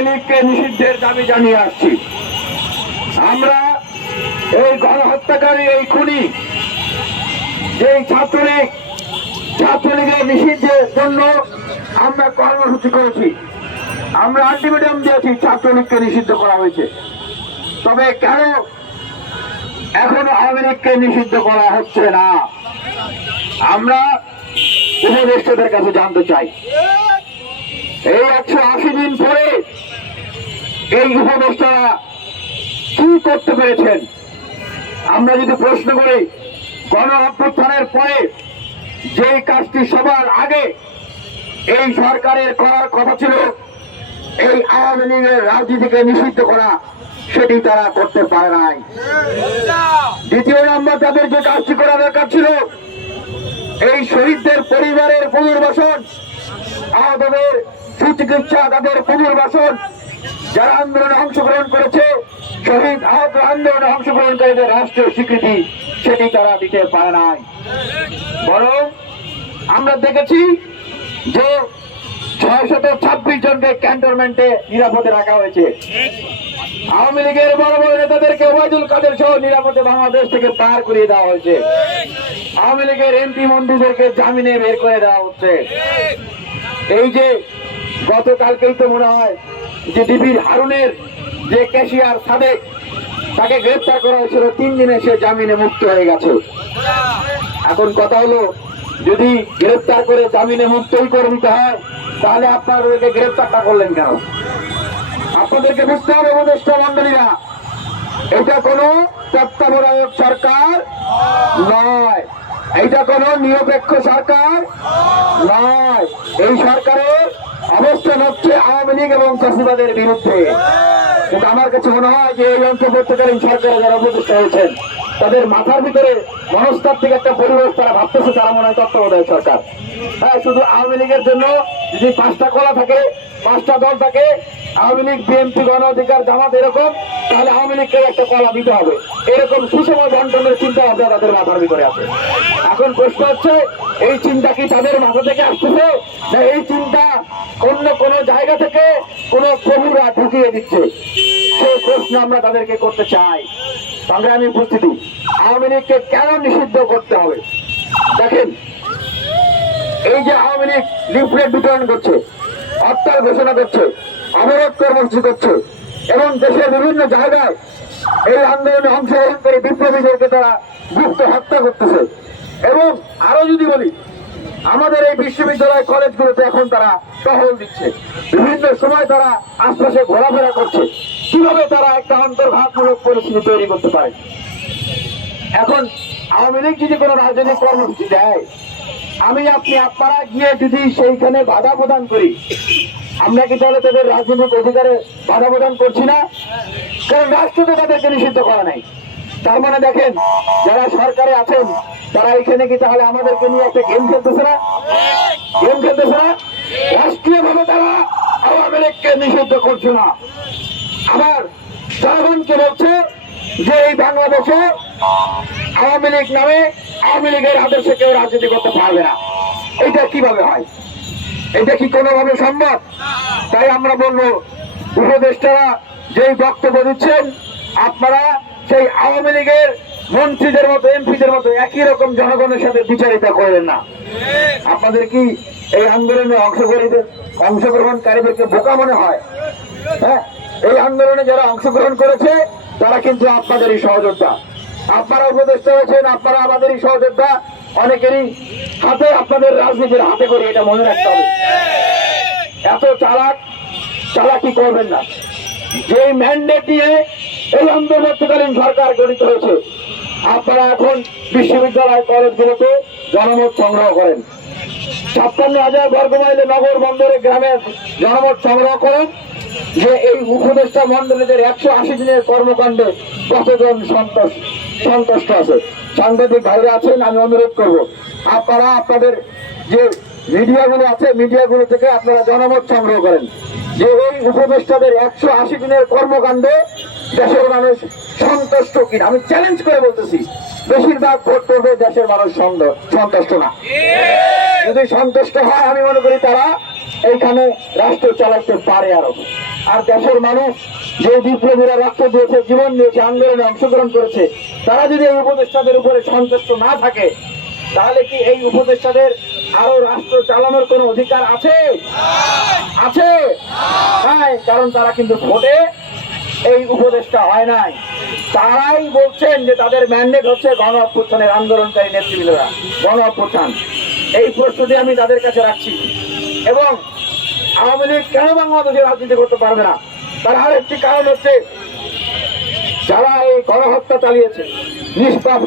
আওয়ামী লীগকে নিষিদ্ধের দাবি জানিয়ে আসছি। আমরা এই গণহত্যাকারী, এই খুনি এই ছাত্রলীগ, ছাত্রলীগের নিষিদ্ধের জন্য আমরা কর্মসূচি করেছি। আমরা আলটিমেটাম দিয়েছি, ছাত্রলীগকে নিষিদ্ধ করা হয়েছে। তবে কেন এখনও আওয়ামী লীগকে নিষিদ্ধ করা হচ্ছে না? আমরা উপদেষ্টাদের কাছে জানতে চাই। এই একশো আশি দিন পরে এই উপদেষ্টারা কি করতে পেরেছেন? আমরা যদি প্রশ্ন করি, গণ অভ্যুত্থানের পরে যে কাজটি সবার আগে এই সরকারের করার কথা ছিল, এই আওয়ামী লীগের রাজনীতিকে নিষিদ্ধ করা, সেটি তারা করতে পারে নাই। দ্বিতীয় নম্বর, তাদের যে কাজটি করা দরকার ছিল, এই শহীদদের পরিবারের পুনর্বাসন আহতদের সুচিকিৎসা তাদের পুনর্বাসন, যারা আন্দোলনে অংশগ্রহণ করেছে, শহীদ আহত আন্দোলনে অংশগ্রহণকারীদের রাষ্ট্রীয় স্বীকৃতি, সেটি তারা দিতে পারে নাই। বরং আমরা দেখেছি যে ছয় শত ছাব্বিশ জনকে ক্যান্টনমেন্টে নিরাপদে রাখা হয়েছে। আওয়ামী লীগের বড় বড় নেতাদেরকে ওবায়দুল কাদের সহ নিরাপদে বাংলাদেশ থেকে পার করিয়ে দেওয়া হয়েছে। আওয়ামী লীগের এমপি মন্ত্রীদেরকে জামিনে বের করে দেওয়া হচ্ছে। এই যে গতকালকেই তো মনে হয় যে ডিবির হারুনের যে ক্যাশিয়ার সাদেক তাকে গ্রেফতার করা হয়েছিল। তিন দিনে সে জামিনে মুক্ত হয়ে গেছে। এখন কথা হলো, যদি গ্রেফতার করে জামিনে মুক্তই করে দিতে হয়, তাহলে আপনারা ওদেরকে গ্রেফতারটা করলেন কেন? আপনাদেরকে বুঝতে হবে, উপদেষ্টা মন্ডলীরা এটা কোনো তত্ত্বাবধায়ক সরকার নয়। এটা কোনো নিরপেক্ষ সরকার নয়। এই সরকারের অবস্থান হচ্ছে আওয়ামী লীগ এবং চাষিবাদের বিরুদ্ধে। কিন্তু আমার কাছে মনে হয় যে এই অন্তর্বর্তীকালীন সরকারে যারা উপদেষ্টা হয়েছেন তাদের মাথার ভিতরে মনস্তাত্ত্বিক একটা পরিবেশ তারা ভাবতেছে, তারা মনে হয় তত্ত্বাবধায়ক সরকার। হ্যাঁ শুধু আওয়ামী লীগের জন্য যদি পাঁচটা কলা থাকে, পাঁচটা দল থাকে, আওয়ামী লীগ বিএনপি গণ অধিকার, জামাত এরকম, তাহলে আওয়ামী লীগকে একটা কলা দিতে হবে। এরকম সুষম বন্টনের চিন্তা ভাবনা তাদের মাথার ভিতরে আছে। এখন প্রশ্ন হচ্ছে এই চিন্তা কি তাদের মাথা থেকে আসতেছে? না এই চিন্তা অন্য কোনো জায়গা থেকে কোন প্রভুরা ঢুকিয়ে দিচ্ছে? সেই প্রশ্ন আমরা তাদেরকে করতে চাই। সংগ্রামী উপস্থিতি, আওয়ামী লীগকে কেন নিষিদ্ধ করতে হবে? দেখেন, এই যে আওয়ামী লীগ লিফলেট বিতরণ করছে, হরতাল ঘোষণা করছে, অবরোধ কর্মসূচি করছে, এবং দেশের বিভিন্ন জায়গায় এই আন্দোলনে অংশগ্রহণ করে বিপ্লবীদেরকে তারা গুপ্ত হত্যা করতেছে। এবং আরও যদি বলি, আমাদের এই বিশ্ববিদ্যালয় কলেজগুলোতে এখন তারা টহল দিচ্ছে। বিভিন্ন সময় তারা আশপাশে ঘোরাফেরা করছে। কীভাবে তারা একটা অন্তর্ঘাতমূলক পরিস্থিতি তৈরি করতে পারে? এখন আওয়ামী লীগ যদি কোনো রাজনৈতিক কর্মসূচি দেয়, আমি আপনি আপনারা গিয়ে যদি সেইখানে বাধা প্রদান করি, আমরা কি তাহলে তাদের রাজনৈতিক অধিকারে বাধা প্রদান করছি না? কারণ রাষ্ট্র তো তাদেরকে নিষিদ্ধ করা নাই। তার মানে দেখেন, যারা সরকারে আছেন, তারা এখানে কি তাহলে আমাদেরকে নিয়ে একটা গেম খেলতেছে না? গেম খেলতেছে না? রাষ্ট্রীয় ভাবে তারা আওয়ামী লীগকে নিষিদ্ধ করছে না। আবার জনগণকে বলছে যে এই বাংলাদেশে আওয়ামী লীগ নামে আওয়ামী লীগের আদর্শে কেউ রাজনীতি করতে পারবে না। এটা কীভাবে হয়? এটা কি কোনোভাবে সম্ভব? তাই আমরা বলব, উপদেষ্টারা যেই বক্তব্য দিচ্ছেন, আপনারা সেই আওয়ামী লীগের মন্ত্রীদের মতো, এমপিদের মতো একই রকম জনগণের সাথে বিচারিতা করবেন না। আপনাদের কি এই আন্দোলনে অংশগ্রহীদের অংশগ্রহণকারীদেরকে বোকা মনে হয়? হ্যাঁ? এই আন্দোলনে যারা অংশগ্রহণ করেছে, তারা কিন্তু আপনাদেরই সহযোদ্ধা। আপনারা উপদেষ্টা হয়েছেন, আপনারা আমাদেরই সহযোদ্ধা। অনেকেরই হাতে আপনাদের রাজনীতির হাতে করে এটা মনে রাখতে হবে। এত চালাক, চালাকি করবেন না। যে ম্যান্ডেট নিয়ে এই অন্তর্বর্তীকালীন সরকার গঠিত হয়েছে। আপনারা এখন বিশ্ববিদ্যালয়, কলেজগুলোতে জনমত সংগ্রহ করেন। ছাপ্পান্ন হাজার বর্গ মাইলে নগর বন্দরে গ্রামের জনমত সংগ্রহ করেন, যে এই উপদেষ্টা মন্ডলীদের একশো আশি দিনের কর্মকাণ্ডে কতজন সন্তোষ সন্তুষ্ট আছে। সাংবাদিক ভাইরা আছেন, আমি অনুরোধ করব, আপনারা আপনাদের যে মিডিয়াগুলো আছে, মিডিয়াগুলো থেকে আপনারা জনমত সংগ্রহ করেন। যে এই উপদেষ্টাদের একশো আশি দিনের কর্মকাণ্ডে দেশের মানুষ সন্তুষ্ট কিনা? আমি চ্যালেঞ্জ করে বলতেছি বেশিরভাগ ভোট করবে দেশের মানুষ সন্তুষ্ট না। যদি সন্তুষ্ট হয় আমি মনে করি তারা এইখানে রাষ্ট্র চালাতে পারে আরও। আর দেশের মানুষ যে বিপ্লবীরা রক্ত দিয়েছে জীবন দিয়েছে আন্দোলনে অংশগ্রহণ করেছে তারা যদি এই উপদেষ্টাদের উপরে সন্তুষ্ট না থাকে তাহলে কি এই উপদেষ্টাদের আরও রাষ্ট্র চালানোর কোনো অধিকার আছে? আছে। হ্যাঁ কারণ তারা কিন্তু ভোটে এই উপদেশটা হয় নাই। তারাই বলছেন যে তাদের ম্যান্ডেট হচ্ছে গণ অভ্যুত্থানের আন্দোলনকারী নেতৃবৃন্দরা গণ অভ্যুত্থান এই প্রস্তুতি আমি তাদের কাছে রাখছি। এবং আওয়ামী লীগ কেন বাংলাদেশে রাজনীতি করতে পারবে না? তার আর একটি কারণ হচ্ছে, যারা এই গণহত্যা চালিয়েছে, নিষ্পাপ